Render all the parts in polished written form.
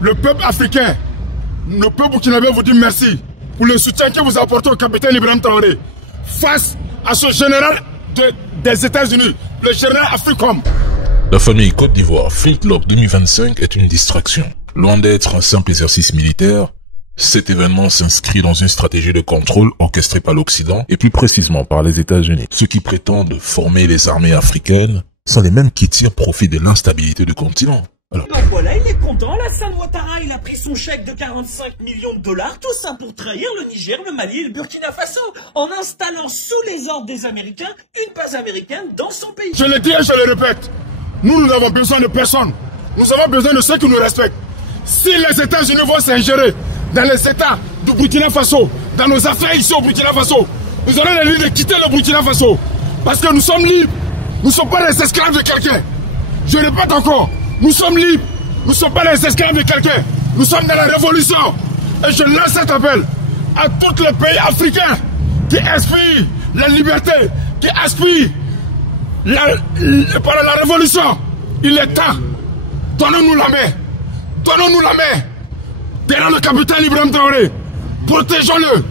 Le peuple africain, le peuple burkinabé vous dit merci pour le soutien que vous apportez au capitaine Ibrahim Traoré face à ce général des États-Unis, le général Africom. La famille Côte d'Ivoire Flintlock 2025 est une distraction. Loin d'être un simple exercice militaire, cet événement s'inscrit dans une stratégie de contrôle orchestrée par l'Occident et plus précisément par les États-Unis. Ceux qui prétendent former les armées africaines sont les mêmes qui tirent profit de l'instabilité du continent. Alors... Donc voilà, il est content, Alassane Ouattara, il a pris son chèque de 45 millions de dollars, tout ça pour trahir le Niger, le Mali et le Burkina Faso, en installant sous les ordres des Américains une base américaine dans son pays. Je le dis et je le répète, nous n'avons besoin de personne, nous avons besoin de ceux qui nous respectent. Si les États-Unis vont s'ingérer dans les États du Burkina Faso, dans nos affaires ici au Burkina Faso, nous aurons la ligne de quitter le Burkina Faso, parce que nous sommes libres, nous ne sommes pas les esclaves de quelqu'un. Je répète encore, nous sommes libres, nous ne sommes pas les esclaves de quelqu'un, nous sommes dans la révolution. Et je lance cet appel à tous les pays africains qui aspirent la liberté, qui aspirent par la révolution. Il est temps, donnons-nous la main, donnons-nous la main, derrière le capitaine Ibrahim Traoré, protégeons-le,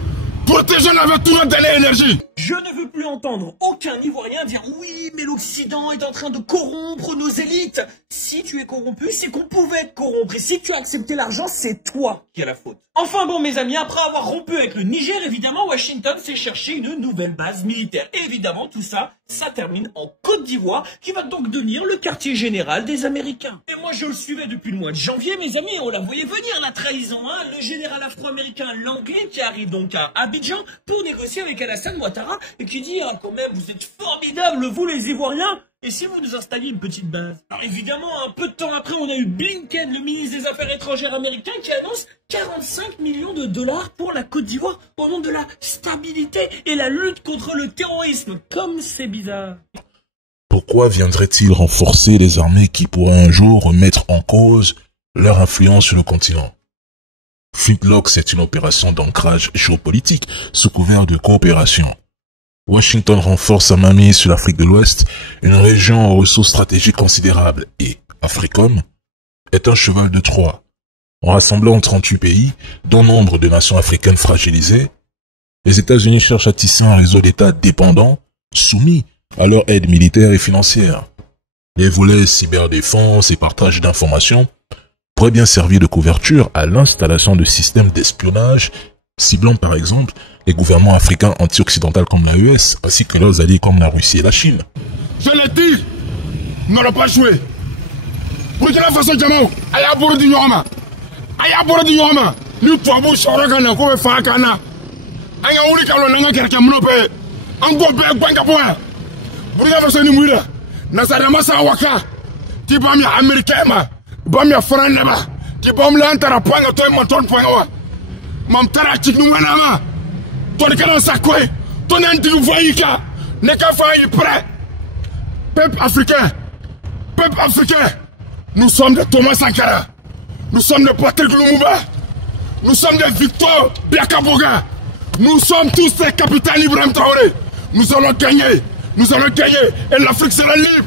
protégeons-le avec toute notre dernière énergie. Je ne veux plus entendre aucun Ivoirien dire « Oui, mais l'Occident est en train de corrompre nos élites ». Si tu es corrompu, c'est qu'on pouvait te corrompre. Et si tu as accepté l'argent, c'est toi qui as la faute. Enfin bon, mes amis, après avoir rompu avec le Niger, évidemment, Washington s'est cherché une nouvelle base militaire. Et évidemment, tout ça, ça termine en Côte d'Ivoire, qui va donc devenir le quartier général des Américains. Et moi, je le suivais depuis le mois de janvier, mes amis, on la voyait venir, la trahison, hein. Le général afro-américain Langley, qui arrive donc à Abidjan pour négocier avec Alassane Ouattara, et qui dit, ah, quand même, vous êtes formidables, vous les Ivoiriens. Et si vous nous installiez une petite base? Alors évidemment, un peu de temps après, on a eu Blinken, le ministre des Affaires étrangères américain, qui annonce 45 millions de dollars pour la Côte d'Ivoire au nom de la stabilité et la lutte contre le terrorisme. Comme c'est bizarre. Pourquoi viendrait-il renforcer les armées qui pourraient un jour remettre en cause leur influence sur le continent? Flintlock, c'est une opération d'ancrage géopolitique sous couvert de coopération. Washington renforce sa mainmise sur l'Afrique de l'Ouest, une région aux ressources stratégiques considérables, et Africom est un cheval de Troie. En rassemblant 38 pays, dont nombre de nations africaines fragilisées, les États-Unis cherchent à tisser un réseau d'États dépendants, soumis à leur aide militaire et financière. Les volets cyberdéfense et partage d'informations pourraient bien servir de couverture à l'installation de systèmes d'espionnage, ciblant par exemple les gouvernements africains anti-occidentaux comme l'AES, ainsi que leurs alliés comme la Russie et la Chine. Je le dis, n'aura pas joué. Burkina Faso Jamao, aya boro di nyoma. Aya boro di nyoma. Ni tuabu shoro kana ko be fa kana. Anga wuri ka lo nanga kerke muno pe. Ango be gbanga bo. Burkina Faso ni muira. Na sa masa waka. Ti bam ya America ma. Bam ya Franne ma. Ti bam la antara panga to mon ton point wa. Mam tara chiknu wana ma. Ton kana sakwe. Ton anti voyika. Ne ka fa y prêt. Peuple africain. Peuple africain. Nous sommes de Thomas Sankara. Nous sommes de Patrick Lumumba. Nous sommes de Victor Biakaboga. Nous sommes tous des capitaines Ibrahim Traoré. Nous allons gagner. Nous allons gagner. Et l'Afrique sera libre.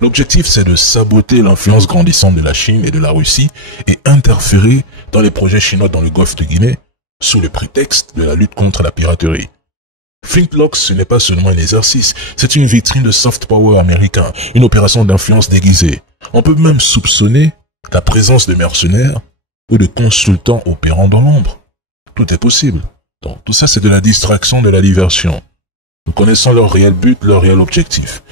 L'objectif, c'est de saboter l'influence grandissante de la Chine et de la Russie et interférer dans les projets chinois dans le golfe de Guinée sous le prétexte de la lutte contre la piraterie. Flintlock, ce n'est pas seulement un exercice, c'est une vitrine de soft power américain, une opération d'influence déguisée. On peut même soupçonner la présence de mercenaires ou de consultants opérant dans l'ombre. Tout est possible. Donc tout ça, c'est de la distraction, de la diversion. Nous connaissons leur réel but, leur réel objectif.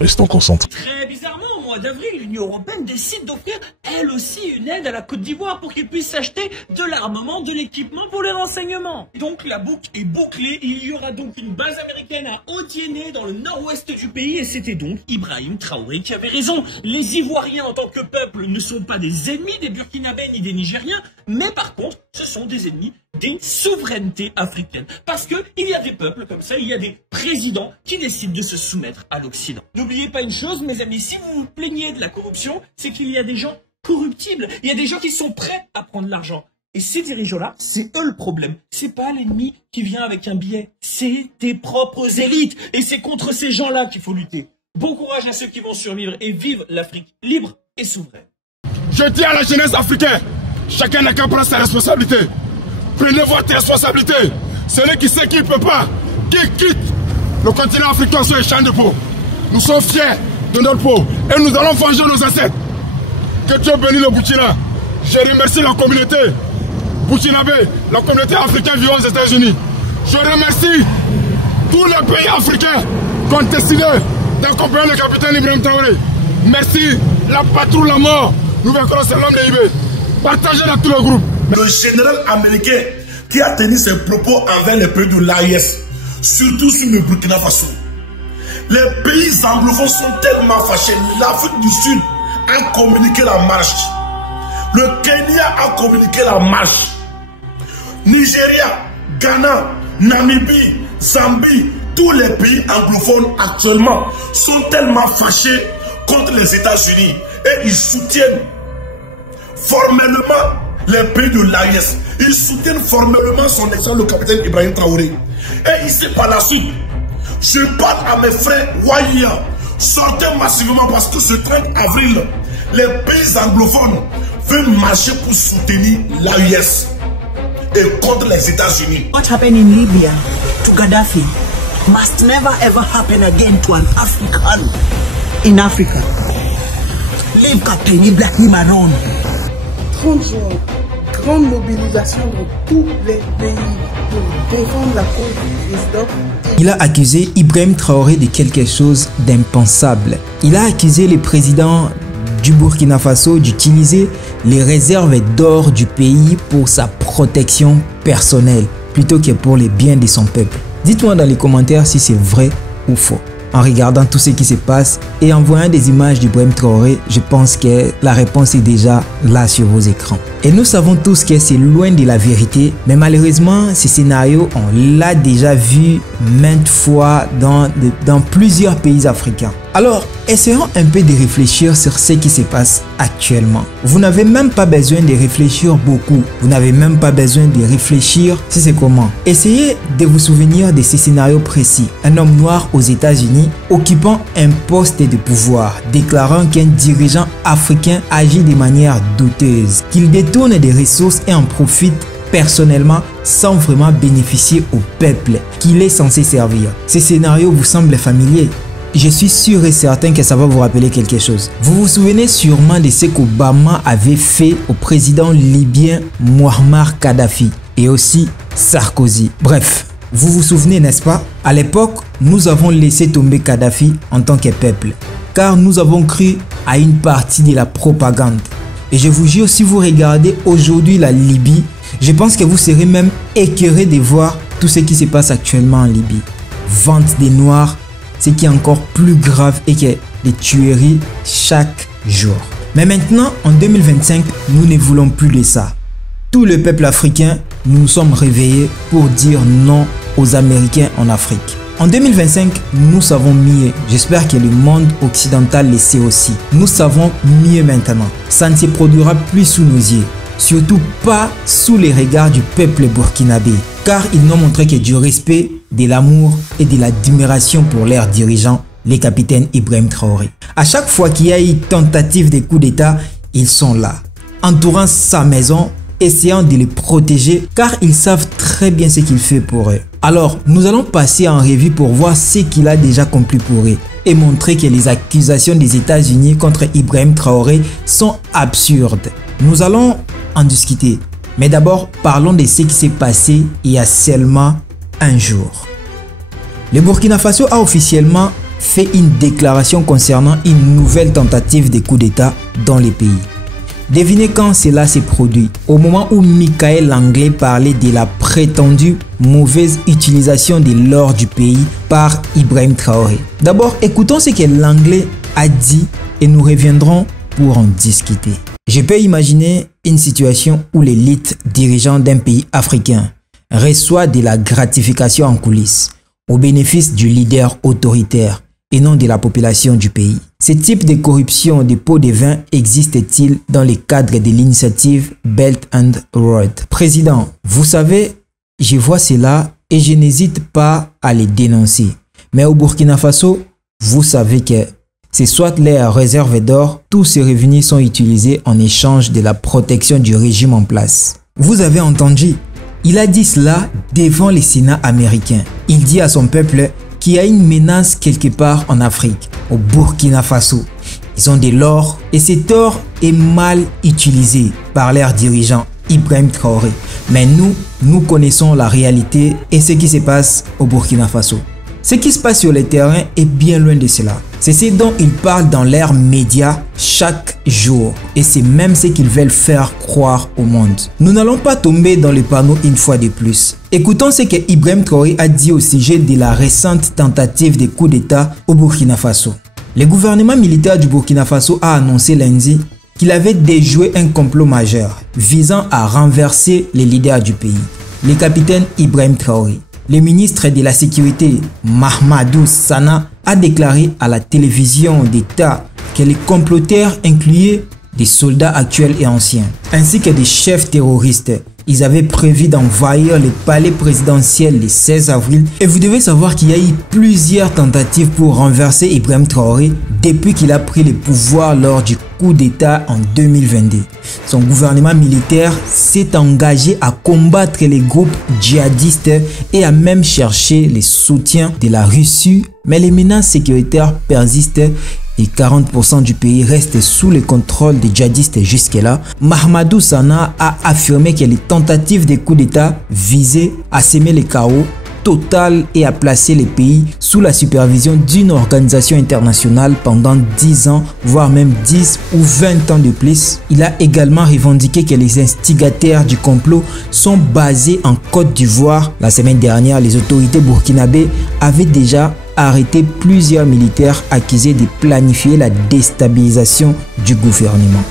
Restons concentrés. Très bizarrement, au mois d'avril, l'Union européenne décide d'offrir elle aussi une aide à la Côte d'Ivoire pour qu'ils puissent acheter de l'armement, de l'équipement pour les renseignements. Donc la boucle est bouclée, il y aura donc une base américaine à Odiéné dans le nord-ouest du pays et c'était donc Ibrahim Traoré qui avait raison. Les Ivoiriens en tant que peuple ne sont pas des ennemis des Burkinabés ni des Nigériens, mais par contre, ce sont des ennemis des souverainetés africaines. Parce que il y a des peuples comme ça, il y a des présidents qui décident de se soumettre à l'Occident. N'oubliez pas une chose, mes amis, si vous vous plaignez de la corruption, c'est qu'il y a des gens corruptibles. Il y a des gens qui sont prêts à prendre l'argent. Et ces dirigeants-là, c'est eux le problème. C'est pas l'ennemi qui vient avec un billet. C'est tes propres élites. Et c'est contre ces gens-là qu'il faut lutter. Bon courage à ceux qui vont survivre et vivre l'Afrique libre et souveraine. Je dis à la jeunesse africaine, Chacun n'a qu'à prendre sa responsabilité. Prenez votre responsabilité. Celui qui sait qu'il ne peut pas, qu'il quitte le continent africain sur les champs de peau. Nous sommes fiers de notre peau et nous allons venger nos ancêtres. Que Dieu bénisse le Burkina. Je remercie la communauté burkinabé, la communauté africaine vivant aux États-Unis. Je remercie tous les pays africains qui ont décidé d'accompagner le capitaine Ibrahim Traoré. Merci, la patrouille, la mort. Nous vaincrons, c'est l'homme de Ibé. Partagez dans tous les groupes. Le général américain qui a tenu ses propos envers les pays de l'AES, surtout sur le Burkina Faso. Les pays anglophones sont tellement fâchés. L'Afrique du Sud a communiqué la marche. Le Kenya a communiqué la marche. Nigeria, Ghana, Namibie, Zambie, tous les pays anglophones actuellement sont tellement fâchés contre les États-Unis et ils soutiennent formellement les pays de l'AES. Ils soutiennent formellement son excellence, le capitaine Ibrahim Traoré. Et ici, par la suite, je parle à mes frères Wahia, sortez massivement parce que ce 30 avril, les pays anglophones veulent marcher pour soutenir l'AES et contre les États-Unis. What happened in Libya to Gaddafi must never ever happen again to an African in Africa. Leave Captain Ibrahim alone. 30 jours, grande mobilisation dans tous les pays pour défendre la cause du président. Il a accusé Ibrahim Traoré de quelque chose d'impensable. Il a accusé le président du Burkina Faso d'utiliser les réserves d'or du pays pour sa protection personnelle plutôt que pour les biens de son peuple. Dites-moi dans les commentaires si c'est vrai ou faux. En regardant tout ce qui se passe et en voyant des images d'Ibrahim Traoré, je pense que la réponse est déjà là sur vos écrans. Et nous savons tous que c'est loin de la vérité, mais malheureusement, ce scénario, on l'a déjà vu maintes fois dans plusieurs pays africains. Alors, essayons un peu de réfléchir sur ce qui se passe actuellement. Vous n'avez même pas besoin de réfléchir beaucoup. Vous n'avez même pas besoin de réfléchir si c'est comment. Essayez de vous souvenir de ce scénario précis. Un homme noir aux États-Unis occupant un poste de pouvoir, déclarant qu'un dirigeant africain agit de manière douteuse, qu'il détourne des ressources et en profite personnellement sans vraiment bénéficier au peuple qu'il est censé servir. Ce scénario vous semble familier? Je suis sûr et certain que ça va vous rappeler quelque chose. Vous vous souvenez sûrement de ce qu'Obama avait fait au président libyen Muammar Kadhafi et aussi Sarkozy. Bref, vous vous souvenez, n'est-ce pas? À l'époque, nous avons laissé tomber Kadhafi en tant que peuple, car nous avons cru à une partie de la propagande. Et je vous jure, si vous regardez aujourd'hui la Libye, je pense que vous serez même écœuré de voir tout ce qui se passe actuellement en Libye. Vente des Noirs, ce qui est encore plus grave est que des tueries chaque jour. Mais maintenant, en 2025, nous ne voulons plus de ça. Tout le peuple africain, nous nous sommes réveillés pour dire non aux Américains en Afrique. En 2025, nous savons mieux. J'espère que le monde occidental le sait aussi. Nous savons mieux maintenant. Ça ne se produira plus sous nos yeux. Surtout pas sous les regards du peuple burkinabé. Car ils n'ont montré que du respect, de l'amour et de l'admiration pour leurs dirigeants, les capitaines Ibrahim Traoré. À chaque fois qu'il y a eu tentative de coup d'État, ils sont là, entourant sa maison, essayant de les protéger car ils savent très bien ce qu'il fait pour eux. Alors, nous allons passer en revue pour voir ce qu'il a déjà accompli pour eux et montrer que les accusations des États-Unis contre Ibrahim Traoré sont absurdes. Nous allons en discuter. Mais d'abord, parlons de ce qui s'est passé il y a seulement un jour. Le Burkina Faso a officiellement fait une déclaration concernant une nouvelle tentative de coup d'État dans le pays. Devinez quand cela s'est produit? Au moment où Michael Langlais parlait de la prétendue mauvaise utilisation de l'or du pays par Ibrahim Traoré. D'abord, écoutons ce que Langlais a dit et nous reviendrons pour en discuter. Je peux imaginer une situation où l'élite dirigeante d'un pays africain reçoit de la gratification en coulisses au bénéfice du leader autoritaire et non de la population du pays. Ce type de corruption des pots de vin existe-t-il dans le cadre de l'initiative Belt and Road? Président, vous savez, je vois cela et je n'hésite pas à les dénoncer. Mais au Burkina Faso, vous savez que c'est soit leurs réserves d'or, tous ces revenus sont utilisés en échange de la protection du régime en place. Vous avez entendu? Il a dit cela devant le Sénat américain. Il dit à son peuple qu'il y a une menace quelque part en Afrique, au Burkina Faso. Ils ont de l'or et cet or est mal utilisé par leurs dirigeants, Ibrahim Traoré. Mais nous connaissons la réalité et ce qui se passe au Burkina Faso. Ce qui se passe sur le terrain est bien loin de cela. C'est ce dont ils parlent dans leurs médias chaque jour. Et c'est même ce qu'ils veulent faire croire au monde. Nous n'allons pas tomber dans le panneau une fois de plus. Écoutons ce que Ibrahim Traoré a dit au sujet de la récente tentative de coup d'État au Burkina Faso. Le gouvernement militaire du Burkina Faso a annoncé lundi qu'il avait déjoué un complot majeur visant à renverser les leaders du pays. Le capitaine Ibrahim Traoré. Le ministre de la Sécurité, Mahamadou Sana, a déclaré à la télévision d'État que les comploteurs incluaient des soldats actuels et anciens, ainsi que des chefs terroristes. Ils avaient prévu d'envahir le palais présidentiel le 16 avril. Et vous devez savoir qu'il y a eu plusieurs tentatives pour renverser Ibrahim Traoré depuis qu'il a pris le pouvoir lors du coup d'État en 2022. Son gouvernement militaire s'est engagé à combattre les groupes djihadistes et à même chercher le soutien de la Russie. Mais les menaces sécuritaires persistent et 40% du pays reste sous le contrôle des djihadistes jusque-là. Mahamadou Sana a affirmé que les tentatives de coup d'État visaient à semer le chaos total et à placer le pays sous la supervision d'une organisation internationale pendant 10 ans, voire même 10 ou 20 ans de plus. Il a également revendiqué que les instigateurs du complot sont basés en Côte d'Ivoire. La semaine dernière, les autorités burkinabées avaient déjà arrêté plusieurs militaires accusés de planifier la déstabilisation du gouvernement.